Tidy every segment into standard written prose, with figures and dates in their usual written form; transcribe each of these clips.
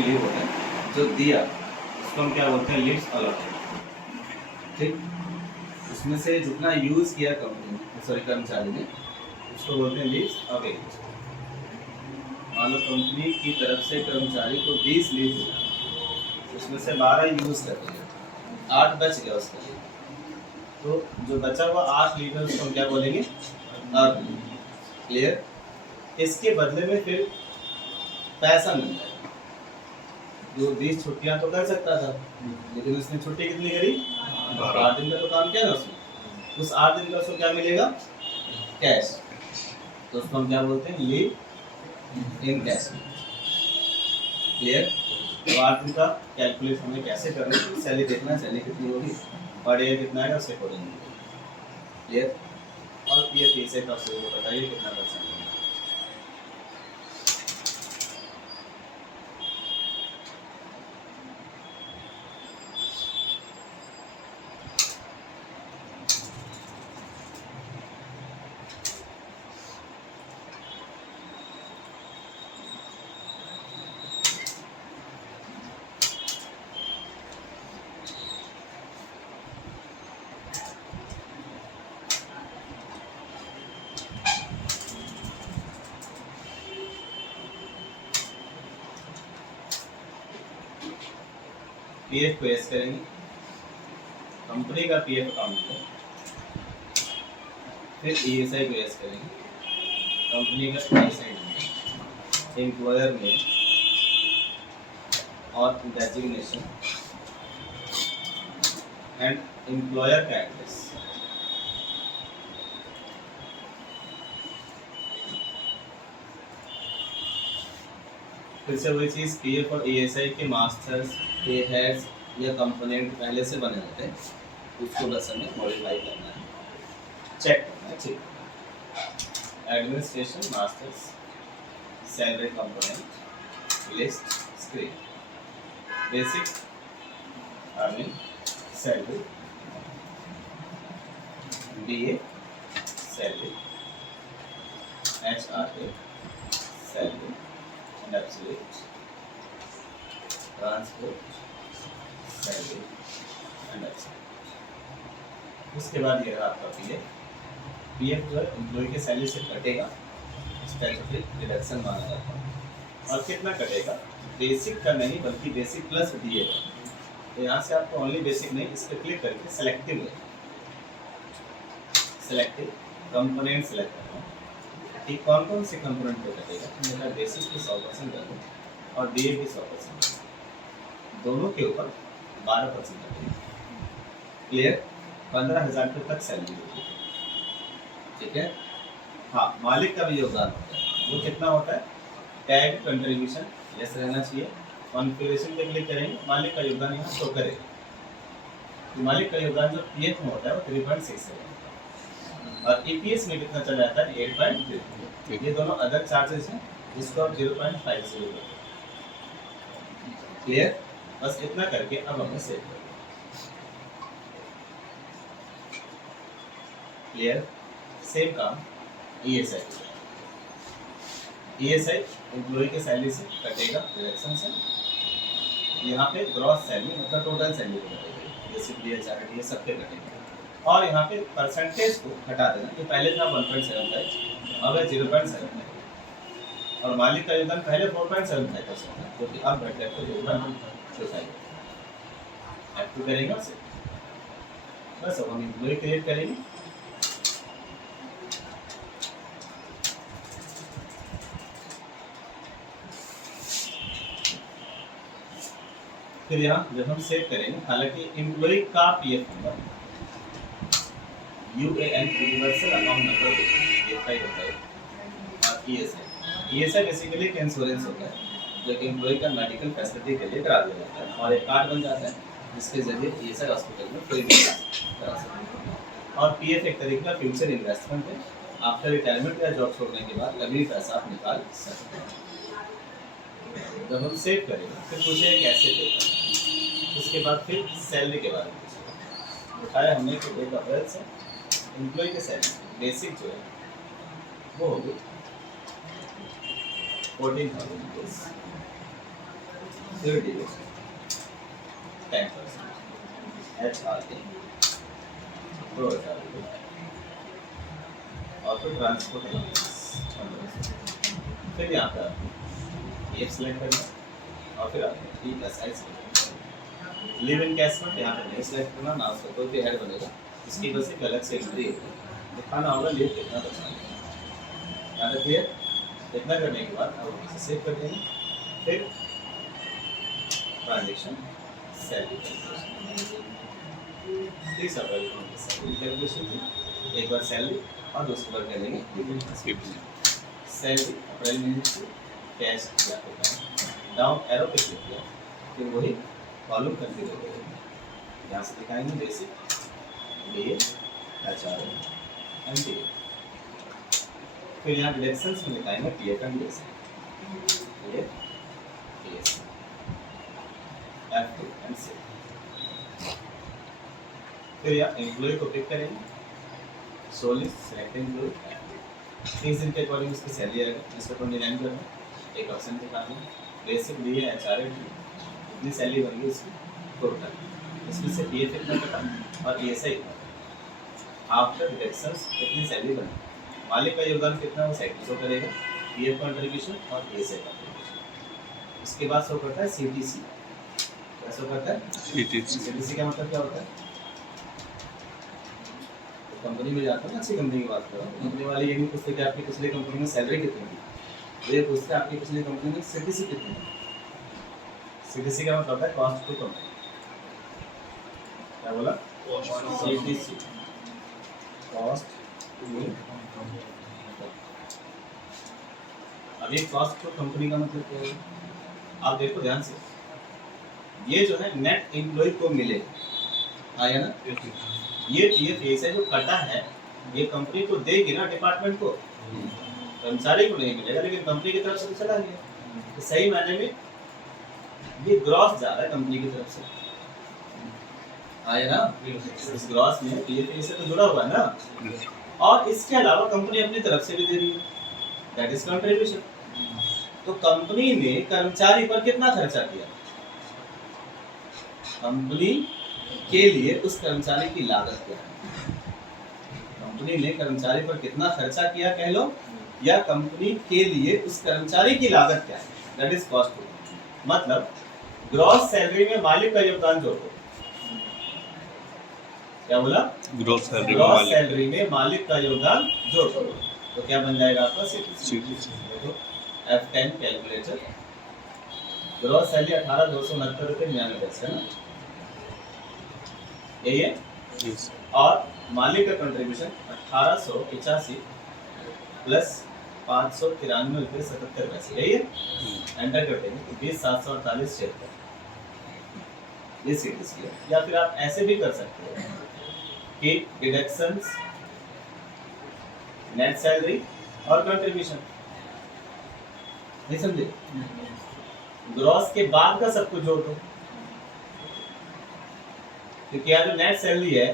भी लीव होता है, जो दिया उसको हम क्या बोलते हैं, लीव्स अलॉटेड। ठीक, उसमें से जितना यूज किया कंपनी ने, सॉरी कर्मचारी ने, उसको बोलते हैं लीव्स अवेलेबल। मान लो कंपनी की तरफ से कर्मचारी को 20 लीव मिला, उसमें से 12 यूज कर लिया, 8 बच गया उसका लीव, तो जो बचा हुआ 8 लीव है उसको हम क्या बोलेंगे, अर्न लीव। क्लियर? इसके बदले में फिर पैसा मिलता है। जो 20 छुट्टियां तो कर सकता था, लेकिन उसने छुट्टी कितनी करी, 8 दिन का तो काम किया ना उसने, उस 8 दिन का उसको क्या मिलेगा, कैश। तो उसको हम क्या बोलते हैं, लीव इन कैश। क्लियर? तो 8 दिन का कैलकुलेट हमें कैसे करना है, सैलरी देखना, सैलरी कितनी होगी, पर डे कितना है, उससे अकॉर्डिंग। क्लियर? और ये पैसे का आपको बताइए कितना परसेंट है। पीएफ को एस करेंगे, कंपनी का पीएफ अकाउंट है, फिर ईएसआई को एस करेंगे, कंपनी का ईएसआई, एम्प्लॉयर नेम और डेजिग्नेशन एंड एम्प्लॉयर का एड्रेस। फिर से वही चीज़, पीएफ और ईएसआई के मास्टर्स, पे हेड्स या कंपोनेंट पहले से बने होते हैं, उसको बस हमें मॉडिफाई करना है, चेक करना है। ठीक, administration masters, salary component list screen, basic earning salary, BA salary, HRA salary and absolute, transport salary and absolute. उसके बाद ये रहा आपका पीएफ जो है एम्प्लॉय के सैलरी से कटेगा, स्टैट्यूटरी डिडक्शन माना जाता है। और कितना कटेगा, बेसिक का नहीं बल्कि बेसिक प्लस डीए का। तो यहाँ से आपको ओनली बेसिक नहीं, इस पर क्लिक करके सेलेक्टिव कंपोनेंट सेलेक्ट करना है कि कौन कौन से कंपोनेंट पे कटेगा। तो मेरा बेसिक की 100% कर दूँ और डीए की 100%, दोनों के ऊपर 12% कटेगा। क्लियर? 15,000 रुपये तक सैलरी होगी। ठीक है? हाँ, मालिक का भी योगदान होता है, वो कितना होता है, टैग कंट्रीब्यूशन यस रहना चाहिए। कॉन्फ़िगरेशन पे क्लिक करेंगे, मालिक का योगदान यहाँ शो करेगा। तो मालिक का योगदान जो पीएफ में होता है वो 3.6 है, और ईपीएस में कितना चला जाता है, 8.3। ये दोनों अदर चार्जेस हैं जिसको आप 0.50 करते हैं। क्लियर? बस इतना करके अब हमें सेव कर। क्लियर? सेम काम ईएसआई, एम्प्लॉय के सैलरी से कटेगा डिडक्शन से। यहाँ पे ग्रॉस सैलरी मतलब टोटल सैलरी कटेगी, बेसिक डीए, एचआरए सब पे कटेगा। और यहाँ पे परसेंटेज को हटा देना, कि पहले था 1.75, अब है 0.75, और मालिक का योगदान पहले 4.75% था, जो कि अब घट गया 0.25। एक्टिव करेंगे उसे, बस अब हम एम्प्लॉय क्रिएट करेंगे। फिर यहाँ जब हम सेव करेंगे, हालांकि एम्प्लॉय का PF number, UAN universal account number verify होता है, और ईएसआई बेसिकली एक इंश्योरेंस होता है जो कि एम्प्लॉय का मेडिकल फैसिलिटी के लिए करा दिया जाता है, और एक कार्ड बन जाता है जिसके जरिए ईएसआई हॉस्पिटल में फ्री में करा सकते हैं। और पीएफ एक तरीके का फ्यूचर इन्वेस्टमेंट है, आफ्टर रिटायरमेंट या जॉब छोड़ने के बाद कभी पैसा आप निकाल सकते हैं। जब हम सेव करेंगे फिर पूछेगा कैसे पे करना, उसके बाद फिर सैलरी के बारे में पूछेगा। बताया हमने कि 1 अप्रैल से एम्प्लॉय के सैलरी बेसिक जो है वो होगी 14,000 रुपीज़, फिर डिविजन 10%, HRA 2000 रुपये, और फिर ट्रांसपोर्ट अलाउंस 1500। फिर यहाँ पर EF सेलेक्ट करना और फिर आपने ESI सेलेक्ट करना। लिव इन कैश फंड यहाँ पर नहीं सेलेक्ट करना, ना उसका कोई भी हेड बनेगा, इसकी वजह से एक अलग से एंट्री दिखाना होगा लिव कितना बचा है। यहाँ तक क्लियर? इतना करने के बाद अब इसे सेव कर देंगे। फिर ट्रांजेक्शन सैलरी कैलकुलेशन थी, एक बार सैलरी और दूसरी बार कर लेंगे सैलरी अप्रैल महीने की कैश किया होता है, डाउन एरो पे क्लिक किया, फिर वही कॉलम कंफिगर करेंगे। यहाँ से दिखाएंगे बेसिक DA HRA MTA, फिर यहाँ डिडक्शंस में दिखाएंगे PF and DSC, F2 and C। फिर यहाँ एम्प्लॉय को पिक करेंगे, सोली सेलेक्ट एम्प्लॉय, 30 दिन के अकॉर्डिंग उसकी सैलरी आएगा, इसको 29 करना, एक ऑप्शन दिखाना, बेसिक DA HRA इतनी सैलरी बनेगी उसकी टोटल, इसमें से PF इतना कटा और ESI इतना, आफ्टर डिडक्शंस कितनी सैलरी बनेगी, मालिक का योगदान कितना वो साइड शो करेगा, PF कंट्रीब्यूशन और ESI कंट्रीब्यूशन। इसके बाद शो करता है CTC, क्या शो करता है CTC का मतलब क्या होता है? कंपनी में जाता है ना, अच्छी कंपनी की बात कर रहा हूँ, कंपनी वाले ये नहीं पूछते कि आपकी पिछली कंपनी में सैलरी कितनी थी, तो ये पूछते हैं आपकी पिछली कंपनी में CTC कितनी है। CTC का मतलब है कॉस्ट टू कंपनी, क्या बोला? CTC cost to. अब ये कॉस्ट टू कंपनी का मतलब क्या है? आप देखो ध्यान से, ये जो है नेट एम्प्लॉय को मिले आया ना, ये PF ऐसे जो कटा है ये कंपनी को देगी ना, डिपार्टमेंट को, कर्मचारी को नहीं मिलेगा, लेकिन कंपनी की तरफ से चला गया, तो सही मायने में ये ग्रॉस जा रहा है कंपनी की तरफ से, आया ना, इस ग्रॉस में PF ऐसे तो जुड़ा हुआ है ना, और इसके अलावा कंपनी अपनी तरफ से भी दे रही है, दैट इज कंट्रीब्यूशन। तो कंपनी ने कर्मचारी पर कितना खर्चा किया, कंपनी के लिए उस कर्मचारी की लागत क्या है, कंपनी ने कर्मचारी पर कितना खर्चा किया कह लो, या कंपनी के लिए उस कर्मचारी की लागत क्या है, दैट इज कॉस्ट। मतलब ग्रॉस सैलरी में मालिक का योगदान जोड़ो, क्या बोला? ग्रॉस सैलरी में मालिक का योगदान जोड़ो, तो क्या बन जाएगा आपका CTC। देखो F10 कैलकुलेटर, ग्रॉस सैलरी 18,269 रुपये 99 पैसे है ना, यही है yes. और मालिक का कंट्रीब्यूशन 1885 प्लस 593 रुपये 77 पैसे, यही है। एंटर कर देंगे तो 20,748 76, ये CTC है। या फिर आप ऐसे भी कर सकते हो कि डिडक्शंस, नेट सैलरी और कंट्रीब्यूशन, नहीं समझे? ग्रॉस के बाद का सब कुछ जोड़ दो, क्योंकि यहाँ जो नेट सैलरी है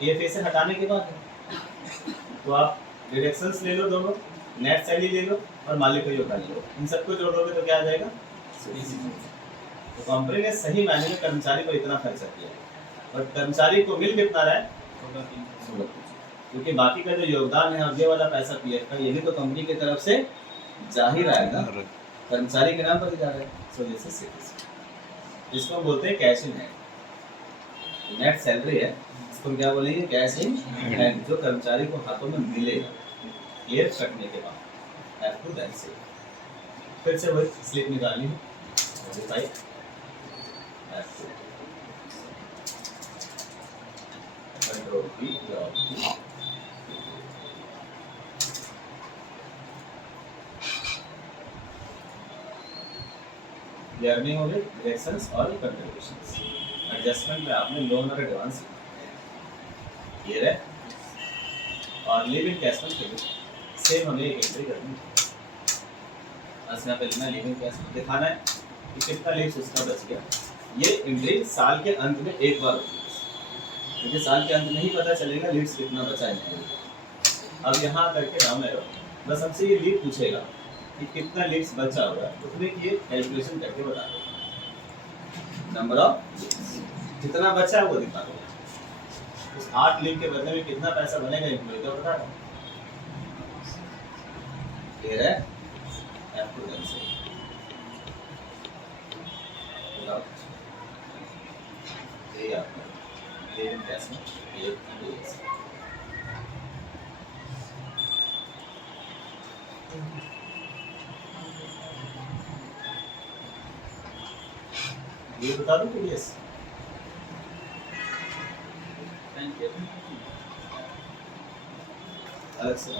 PF से हटाने के बाद है, तो आप डिडक्शंस ले लो दोनों, नेट सैलरी ले लो और मालिक का योगदान ले लो, इन सबको जोड़ोगे तो क्या आ जाएगा? तो कंपनी ने सही मायने में कर्मचारी पर इतना खर्चा किया, और कर्मचारी को मिल कितना रहा है? 16, क्योंकि बाकी का जो योगदान है और ये वाला पैसा PF का, ये भी तो कंपनी की तरफ से जा ही रहा है ना, कर्मचारी के नाम पर जा रहा है, सो दिस इज CTC। इसको हम बोलते हैं cash in hand, net salary है, इसको क्या बोलेंगे? कैश इन हैंड, जो कर्मचारी को हाथों में मिलेगा क्लियर कटने के बाद, F2 दैन से फिर से वही स्लिप निकालनी है, modify F2 control P log earning हो गई, डिडक्शंस और कंट्रीब्यूशंस। एडजस्टमेंट में आपने लोन और एडवांस ये रहे, और लिव इन कैश में सेम हमें एक एंट्री करनी है, यहाँ पे लिखना लिव इन कैश दिखाना है कि कितना लीव्स उसका बच गया। ये एंट्री साल के अंत में एक बार होती है, क्योंकि साल के अंत में ही पता चलेगा लीव्स कितना बचा है। अब यहाँ करके डाउन एरो, बस हमसे ये लीव पूछेगा कि कितना लीव्स बचा होगा, उतने की ये कैलकुलेशन करके बता दो। नंबर ऑफ जितना बचा है वो दिखा दो। उस 8 लीव के बदले में कितना पैसा बनेगा एम्प्लॉय का बता दो। क्लियर है? F2 से ये आपका लीविंग कैश में ये बता दो TDS। अलग से